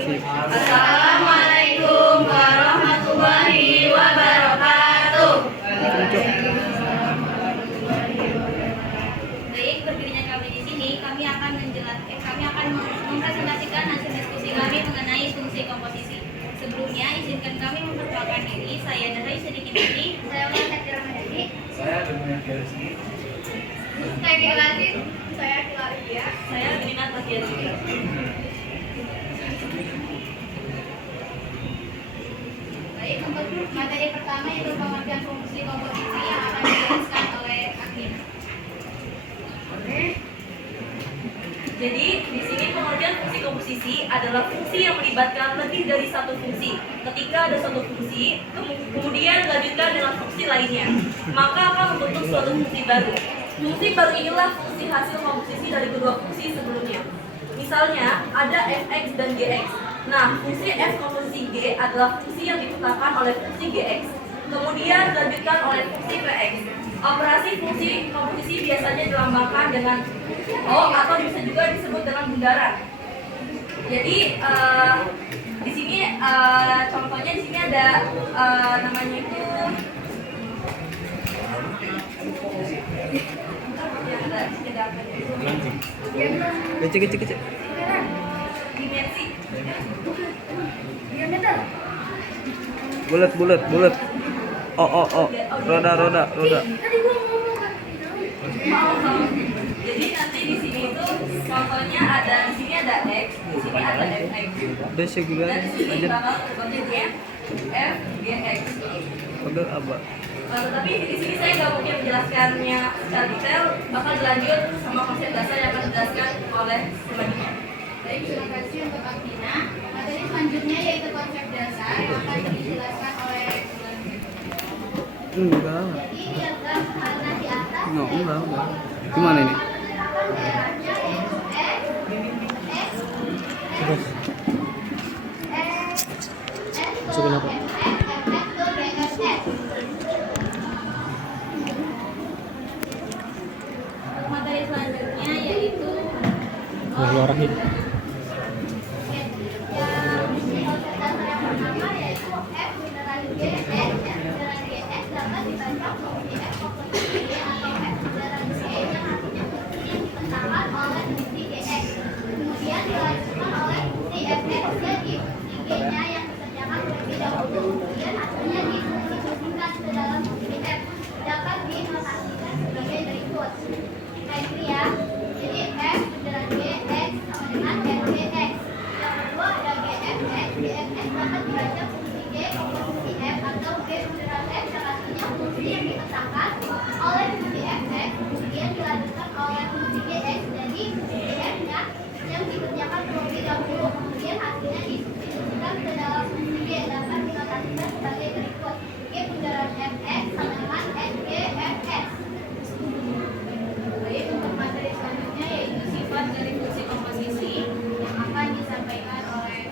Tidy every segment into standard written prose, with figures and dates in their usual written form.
Assalamualaikum warahmatullahi wabarakatuh. Baik, berdirinya kami di sini, kami akan mempresentasikan hasil diskusi kami mengenai fungsi komposisi. Sebelumnya, izinkan kami memperkenalkan diri. Saya Darai Sedikit Diri. Saya Mahathir Rahmadani. Saya Dunia Gersi. Saya Kilatin. Saya Kilatia. Saya Bina Takiati. Baik, untuk materi pertama yaitu pengertian fungsi komposisi yang akan dijelaskan oleh Akin. Jadi, di sini pengertian fungsi komposisi adalah fungsi yang melibatkan lebih dari satu fungsi. Ketika ada satu fungsi, kemudian dilanjutkan dengan fungsi lainnya, maka akan membentuk suatu fungsi baru. Fungsi baru inilah fungsi hasil komposisi dari kedua fungsi sebelumnya. Misalnya, ada fx dan gx. Nah, fungsi f komposisi g adalah fungsi yang dipetakan oleh fungsi gx. Kemudian dilanjutkan oleh fungsi px. Operasi fungsi komposisi biasanya dilambangkan dengan O atau bisa juga disebut dengan bundaran. Jadi di sini contohnya di sini ada namanya itu Kecil. dimensi. Bulat. Oh. Roda. Jadi nanti di sini itu contohnya ada di sini ada x, di sini ada fx. Udah segitu Dan di sini aja. bakal terbentuknya f gx. Udah apa? Tetapi di sini saya nggak mungkin menjelaskannya secara detail, bakal dilanjut sama konsep dasar yang akan dijelaskan oleh selanjutnya. Baik, terima kasih untuk Akina. Materi selanjutnya yaitu konsep dasar yang akan dijelaskan oleh Enggak. Jadi diagram karena di atas Enggak. Gimana ini? daerahnya yaitu x, Terus. Masukin apa? Materi selanjutnya yaitu Arahin. Kemudian dilanjutkan oleh fungsi fx. Jadi fungsinya yang dikerjakan terlebih dahulu, kemudian hasilnya dihubungkan ke dalam fungsi f, dapat dinotasikan sebagai berikut. Baik ya, jadi f bundaran g x sama dengan f g x. Yang kedua ada gfx. Gfx dapat dibaca fungsi g komposisi f atau g bundaran f yang artinya fungsi yang dipetakan oleh fungsi fx, kemudian dilanjutkan oleh fungsi gx. Jadi gf-nya yang dikerjakan terlebih dahulu, kemudian hasilnya disubstitusikan ke dalam fungsi g, dapat dinotasikan sebagai berikut. G bundaran fx sama dengan fg fx. Baik, untuk materi selanjutnya yaitu sifat dari fungsi komposisi yang akan disampaikan oleh.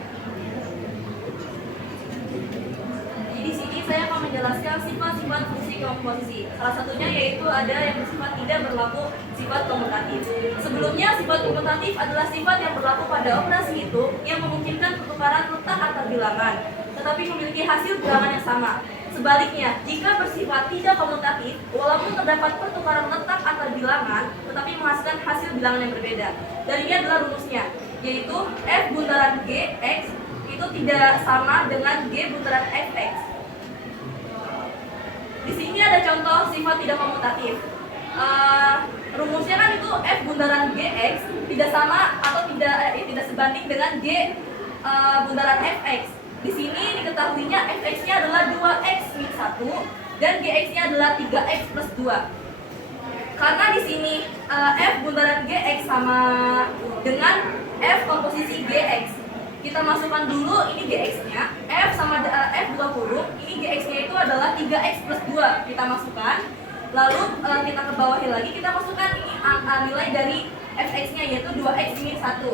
Jadi di sini saya akan menjelaskan sifat-sifat fungsi komposisi. Salah satunya yaitu ada yang bersifat tidak berlaku, sifat komutatif. Sebelumnya, sifat komutatif adalah sifat yang berlaku pada operasi itu yang memungkinkan pertukaran letak antar bilangan, tetapi memiliki hasil bilangan yang sama. Sebaliknya, jika bersifat tidak komutatif, walaupun terdapat pertukaran letak antar bilangan, tetapi menghasilkan hasil bilangan yang berbeda. Dan ini adalah rumusnya, yaitu f bundaran g x itu tidak sama dengan g bundaran fx. Di sini ada contoh sifat tidak komutatif. Rumusnya kan itu f bundaran gx tidak sama atau tidak sebanding dengan g bundaran fx. Di sini diketahuinya fx-nya adalah 2x min 1 dan gx-nya adalah 3x plus 2. Karena di sini f bundaran gx sama dengan f komposisi gx. Kita masukkan dulu ini gx-nya, f sama f buka kurung, ini gx-nya itu adalah 3x plus 2. Kita masukkan, lalu kita ke bawahi lagi, kita masukkan ini nilai dari fx-nya yaitu 2x min 1.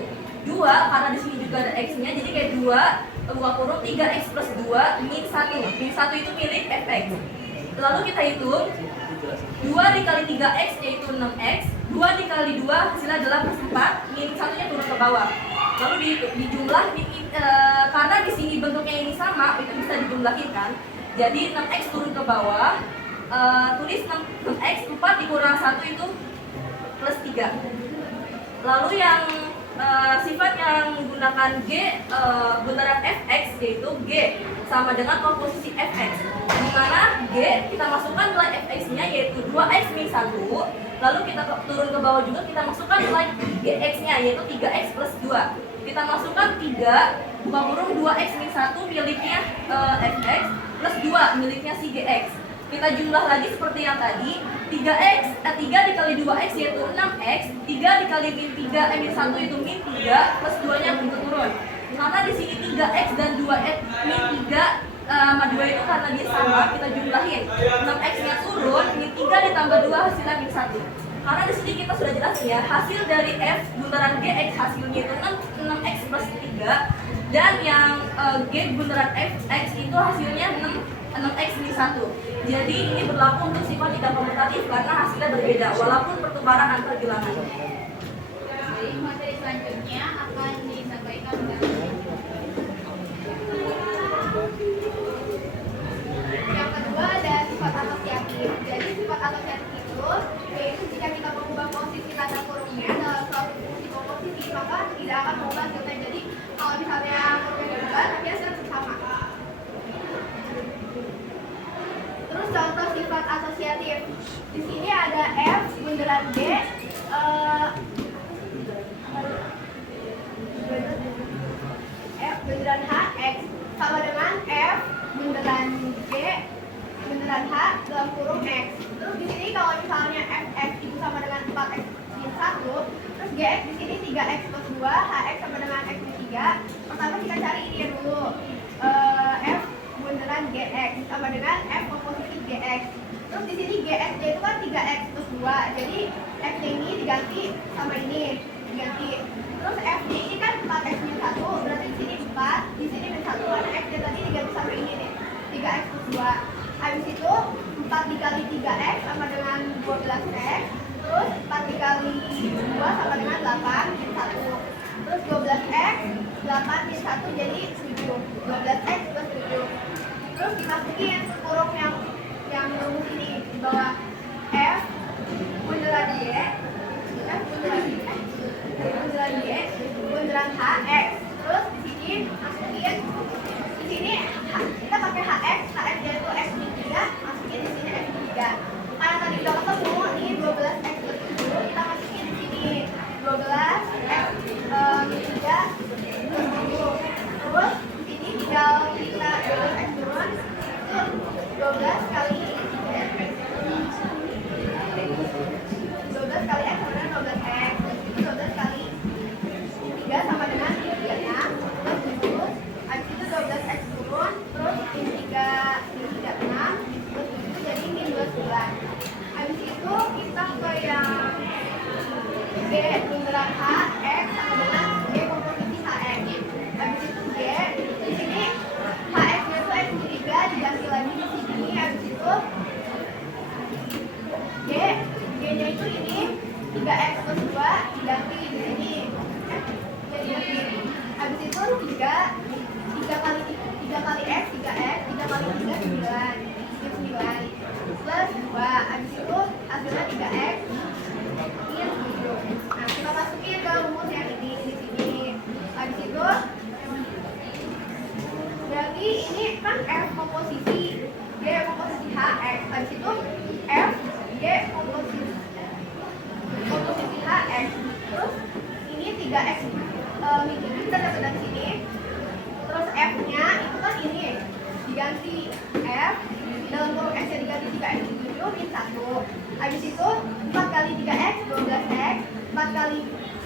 2 karena di sini juga ada x-nya, jadi kayak 2 buka kurung 3x plus 2 min 1. Min 1 itu milik fx. Lalu kita hitung 2 dikali 3x yaitu 6x, 2 dikali 2 hasilnya adalah plus 4, min 1 nya turun ke bawah. Lalu dijumlah Karena di sini bentuknya ini sama, itu bisa dijumlahin kan. Jadi 6x turun ke bawah, tulis 6x 4 dikurang 1 itu plus 3. Lalu yang sifat yang menggunakan G bundaran fx, yaitu G sama dengan komposisi fx, di mana G kita masukkan nilai fx-nya yaitu 2x min 1, lalu kita turun ke bawah juga kita masukkan nilai gx-nya yaitu 3x plus 2. Kita masukkan 3 buka kurung 2x min 1 miliknya fx plus 2 miliknya si gx. Kita jumlah lagi seperti yang tadi, 3 dikali 2x yaitu 6x, 3 dikali min 3 min 1 itu min 3 plus 2 nya turun. Karena di sini 3x dan 2x min 3 sama 2 itu karena dia sama, kita jumlahin. 6x nya turun, min 3 ditambah 2 hasilnya min 1. Karena di sini kita sudah jelasin ya, hasil dari f bundaran gx hasilnya itu 6x plus 3, dan yang g bundaran fx itu hasilnya 6x min 1. Jadi ini berlaku untuk sifat tidak komutatif karena hasilnya berbeda walaupun pertukaran antar bilangan. Jadi materi selanjutnya akan disampaikan oleh yang kedua ada sifat asosiatif. Jadi sifat asosiatif itu yaitu jika kita mengubah posisi tanda kurungnya dalam suatu fungsi komposisi maka tidak akan mengubah hasilnya. Jadi kalau misalnya kurungnya diubah tapi hasilnya tetap sama. Terus contoh sifat asosiatif. Di sini ada f bundaran g f bundaran h x sama dengan f bundaran g bundaran h dalam kurung x. Terus di sini kalau misalnya fx itu sama dengan 4x min 1, terus gx di sini 3x plus 2, hx sama dengan x min 3. Pertama kita cari ini dulu. F bundaran gx sama dengan f komposisi gx. Terus di sini gx itu kan 3x plus 2. Jadi f ini diganti sama ini, diganti. Terus f ini kan 4x min 1, berarti di sini 4, di sini min 1 karena f tadi diganti sama ini nih, 3x plus 2. Habis itu 4 dikali 3x sama dengan 12x. Terus 4 dikali 2 sama dengan 8 min 1. Terus 12x 8 min 1 jadi 7. 12x plus 7. Terus dimasukin kurung yang rumus ini di bawah f bundaran g, f bundaran g, bundaran h x. Terus di sini masukin di sini kita pakai hx yaitu x min 3, masukin di sini x min 3. Karena tadi udah ketemu ini 12x plus 7, kita masukin di sini 12x min 3 plus 7. Terus di sini tinggal kita 12x turun, itu 12 kali 12 kali x sama dengan 12x. Itu 12 kali 3 sama dengan 36 plus 7. Habis itu 12x turun, terus min 3 6 plus 7 jadi min 12. Habis itu kita ke yang g bundaran h x sama dengan g komposisi hx. Habis itu g di sini hx nya itu x min 3 diganti lagi di sini. Habis itu g nya itu ini 3x plus 2 diganti di sini. Jadi habis itu 3 kali x 3x 3 kali 3 9 plus 2. Habis itu hasilnya 3x min 7. Nah kita masukin ke rumus yang ini di sini. Habis itu berarti ini kan f komposisi g komposisi hx. Habis itu f g komposisi hx. Terus ini 3x min 7 kita dapat dari sini. Terus f nya itu kan ini diganti f dalam kurung x nya diganti 3x min 7 min 1. Habis itu 4 kali 3x 12x, 4 kali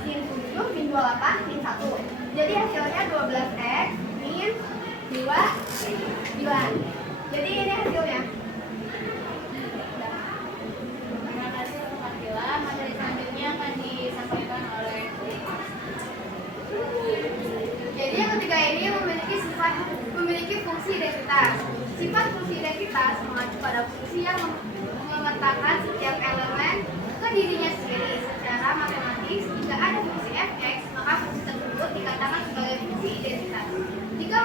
min 7 min 28 min 1. Jadi hasilnya 12x min 2 9. Jadi ini hasilnya. Terima kasih untuk Akila. Materi selanjutnya akan disampaikan oleh Jadi yang ketiga ini memiliki fungsi identitas. Sifat fungsi identitas mengacu pada fungsi yang memetakan setiap elemen ke dirinya sendiri. Secara matematis, jika ada fungsi fx, maka fungsi tersebut dikatakan sebagai fungsi identitas. Jika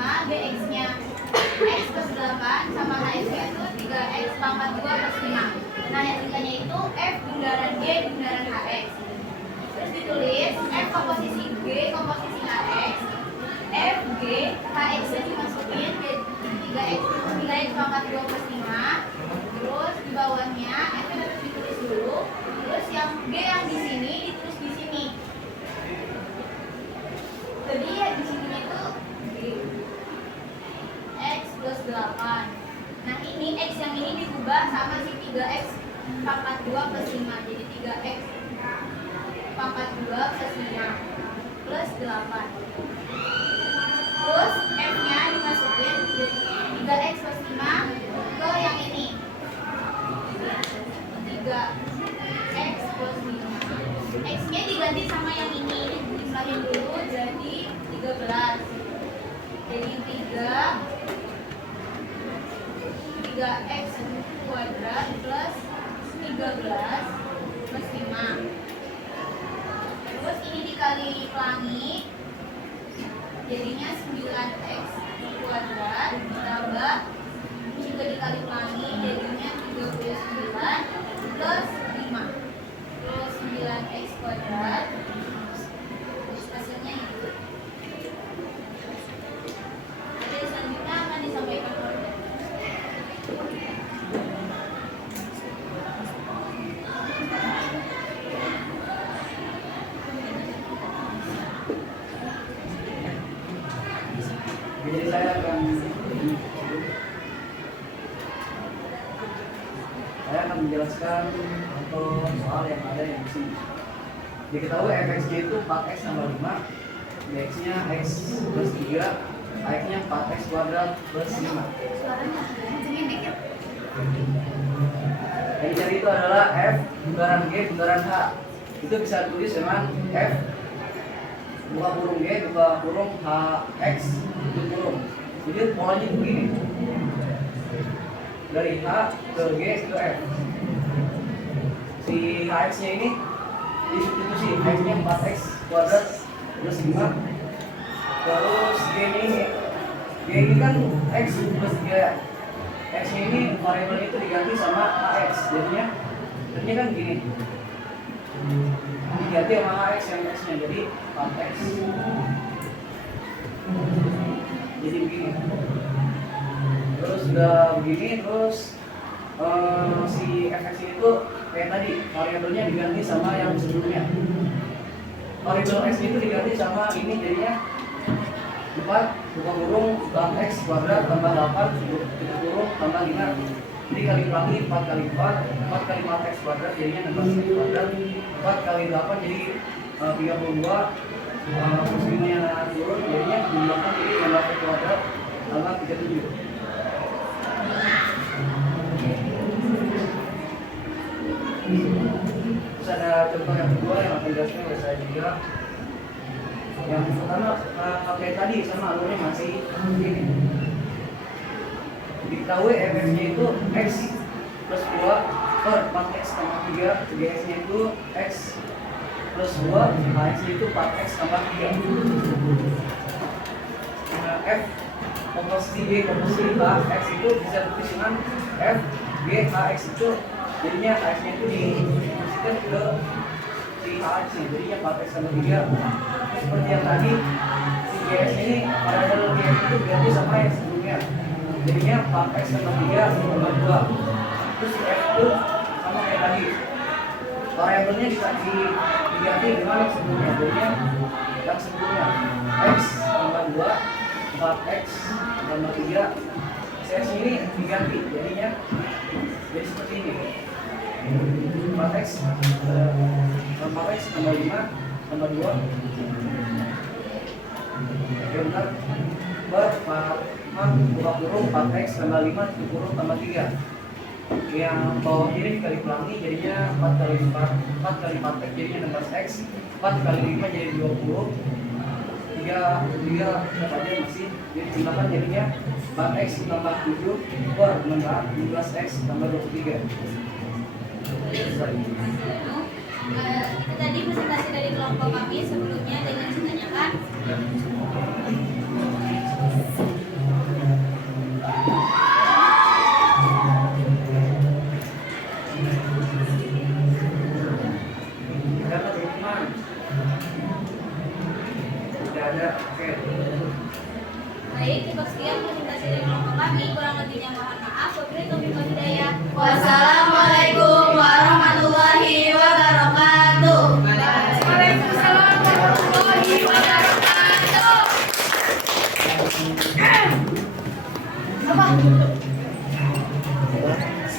5, BX-nya X plus 8 sama HX-nya itu 3X pangkat 2 plus 5. Nah, yang tiganya itu F bundaran G bundaran HX. Terus ditulis F komposisi G komposisi HX, F G HX-nya dimasukin ke 3X pangkat 2 plus 5. Terus di bawahnya F-nya tetap ditulis dulu. Terus yang G yang di sini ditulis di sini. Jadi ya di sininya itu G X plus 8. Nah ini X yang ini diubah sama si 3X pangkat 2 plus 5. Jadi 3X pangkat 2 plus 5 plus 8. Terus F-nya dimasukin 3X plus 5 ke yang ini 3X plus 5. X-nya diganti sama yang ini, dijumlahin dulu jadi 13. Jadi 3X kuadrat plus 13 plus 5. Terus ini dikali pelangi jadinya 9X kuadrat ditambah ini juga dikali pelangi jadinya 39 plus 5. Terus 9X kuadrat hasilnya itu. Jadi selanjutnya akan disampaikan oleh jadi saya akan menjelaskan contoh soal yang ada yang di sini. Diketahui fx-nya itu 4x tambah 5, bx-nya x plus 3, h-nya 4x kuadrat plus 5. Yang dicari itu adalah f bundaran g bundaran h. Itu bisa ditulis dengan f buka kurung g buka kurung hx tutup kurung. Jadi polanya begini, dari h ke g ke f. Si hx nya ini disubstitusi, x nya 4x kuadrat plus 5. Terus g ini kan x plus 3. X nya ini variabel itu diganti sama hx, jadinya kan gini, diganti sama hx yang x nya jadi 4x. Jadi begini. Terus udah begini, terus si fx itu kayak tadi variabelnya diganti sama yang sebelumnya. Variabel x itu diganti sama ini jadinya 4 buka kurung 4x kuadrat tambah 8 tutup kurung tambah 5. Jadi kali pelangi 4 kali 4 kali 4x kuadrat jadinya 16x kuadrat. 4 kali 8 jadi 32. Terus ini yang turun jadinya jumlahkan jadi 16x kuadrat tambah 37. Terus ada contoh yang kedua yang akan dijelaskan oleh saya juga. Yang pertama kayak tadi sama alurnya masih begini. Diketahui fx-nya itu x plus 2 per 4x tambah 3, gs-nya itu x plus 2, h-nya itu 4x tambah 3. F komposisi g komposisi h x itu bisa ditulis dengan f g h x itu jadinya h-nya itu diposisikan ke si h-nya jadinya 4x tambah 3. Seperti yang tadi si gs ini variabel gs itu ganti sama yang sebelumnya jadinya 4x tambah 3 tambah 2. Terus si f itu sama kayak tadi variabelnya diganti dengan yang sebelumnya jadinya yang sebelumnya x tambah 2 4x tambah 3. cs ini diganti jadinya jadi seperti ini 4x tambah 5 tambah 2 benar buka kurung 4x tambah 5 tutup kurung tambah 3. Yang bawah ini dikali pelangi jadinya 4 kali 4x jadinya 16x, 4 kali 5 jadi 20, 3 aja masih jadi jumlahkan jadinya 4x tambah 7 per 16x tambah 23. Itu tadi presentasi dari kelompok kami. Sebelumnya dengan ditanyakan ada. Oke. Baik, cukup sekian presentasi dari kelompok kami. Kurang lebihnya mohon maaf. Wabillahi taufiq wal hidayah. Wassalamualaikum warahmatullahi wabarakatuh. Waalaikumsalam warahmatullahi wabarakatuh. Apa?